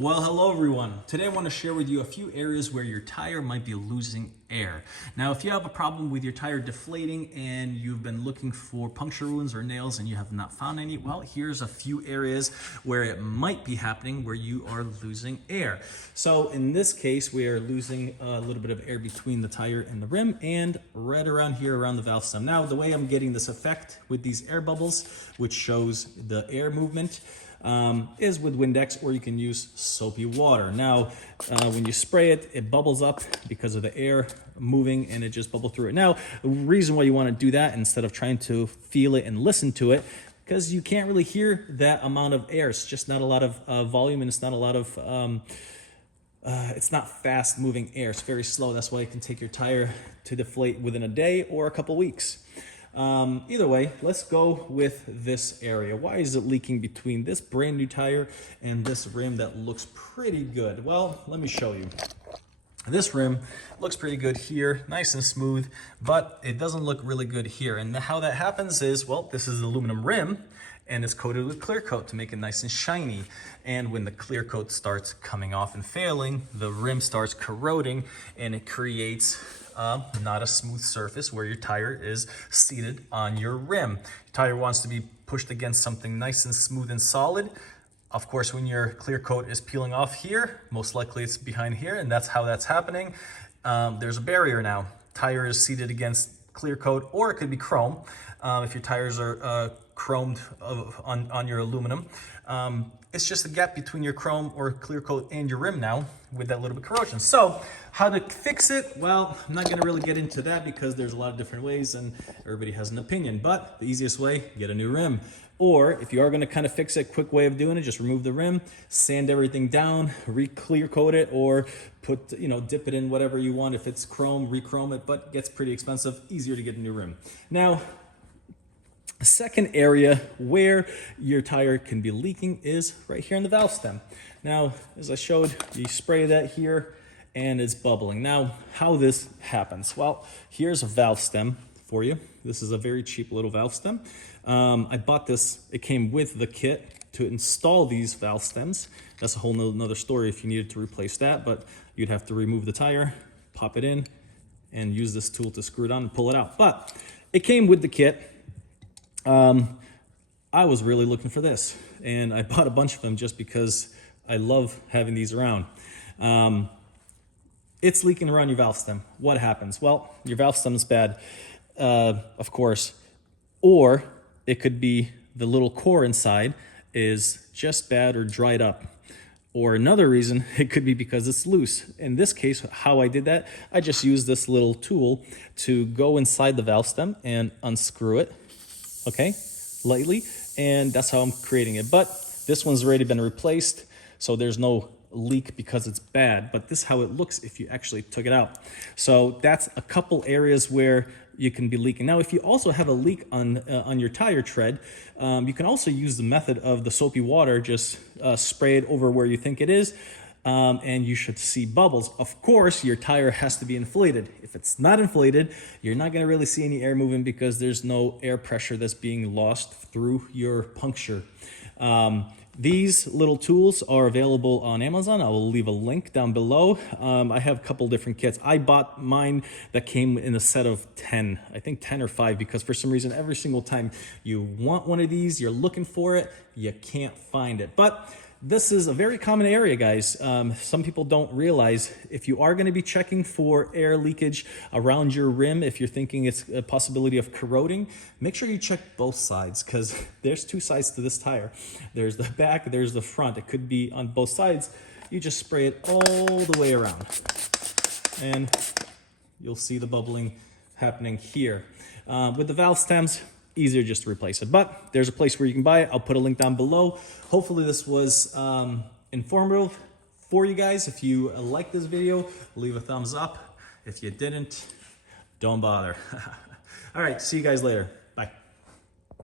Well, hello everyone. Today I want to share with you a few areas where your tire might be losing air. Now, if you have a problem with your tire deflating and you've been looking for puncture wounds or nails and you have not found any, well, here's a few areas where it might be happening where you are losing air. So in this case, we are losing a little bit of air between the tire and the rim and right around here around the valve stem. Now, the way I'm getting this effect with these air bubbles, which shows the air movement, is with Windex, or you can use Soapy Water. Now, when you spray it, it bubbles up because of the air moving and it just bubbles through it. Now, the reason why you want to do that instead of trying to feel it and listen to it, because you can't really hear that amount of air. It's just not a lot of volume, and it's not a lot of it's not fast moving air. It's very slow. That's why it can take your tire to deflate within a day or a couple weeks. Either way, let's go with this area. Why is it leaking between this brand new tire and this rim that looks pretty good? Well, let me show you. This rim looks pretty good here, nice and smooth, but it doesn't look really good here. And how that happens is, well, this is an aluminum rim and it's coated with clear coat to make it nice and shiny. And when the clear coat starts coming off and failing, the rim starts corroding and it creates not a smooth surface where your tire is seated on your rim. Your tire wants to be pushed against something nice and smooth and solid. Of course, when your clear coat is peeling off here, most likely it's behind here, and that's how that's happening. There's a barrier now. Tire is seated against clear coat, or it could be chrome. If your tires are chromed on your aluminum, it's just a gap between your chrome or clear coat and your rim now with that little bit of corrosion. So how to fix it? Well, I'm not gonna really get into that because there's a lot of different ways and everybody has an opinion, but the easiest way, get a new rim. Or if you are gonna kind of fix it, quick way of doing it, just remove the rim, sand everything down, re-clear coat it, or put, dip it in whatever you want. If it's chrome, re-chrome it, but it gets pretty expensive, easier to get a new rim. Now, a second area where your tire can be leaking is right here in the valve stem. Now, as I showed, you spray that here and it's bubbling. Now, how this happens? Well, here's a valve stem for you. This is a very cheap little valve stem. I bought this, it came with the kit to install these valve stems. That's a whole nother story if you needed to replace that, but you'd have to remove the tire, pop it in, and use this tool to screw it on and pull it out. But it came with the kit. I was really looking for this, and I bought a bunch of them just because I love having these around. It's leaking around your valve stem. What happens? Well, your valve stem is bad, of course, or it could be the little core inside is just bad or dried up. Or another reason, it could be because it's loose. In this case, how I did that, I just used this little tool to go inside the valve stem and unscrew it, okay, lightly, and that's how I'm creating it. But this one's already been replaced, so there's no leak because it's bad, but this is how it looks if you actually took it out. So that's a couple areas where you can be leaking. Now, if you also have a leak on your tire tread, you can also use the method of the soapy water. Just spray it over where you think it is, and you should see bubbles. Of course, your tire has to be inflated. If it's not inflated, you're not gonna really see any air moving because there's no air pressure that's being lost through your puncture. These little tools are available on Amazon. I will leave a link down below. I have a couple different kits. I bought mine that came in a set of 10, I think 10 or 5, because for some reason, every single time you want one of these, you're looking for it, you can't find it. But this is a very common area, guys. Some people don't realize if you are going to be checking for air leakage around your rim, if you're thinking it's a possibility of corroding, make sure you check both sides, because there's two sides to this tire. There's the back, there's the front. It could be on both sides. You just spray it all the way around and you'll see the bubbling happening here. With the valve stems, easier just to replace it, but there's a place where you can buy it. I'll put a link down below. Hopefully this was informative for you guys. If you liked this video, leave a thumbs up. If you didn't, don't bother. All right, see you guys later.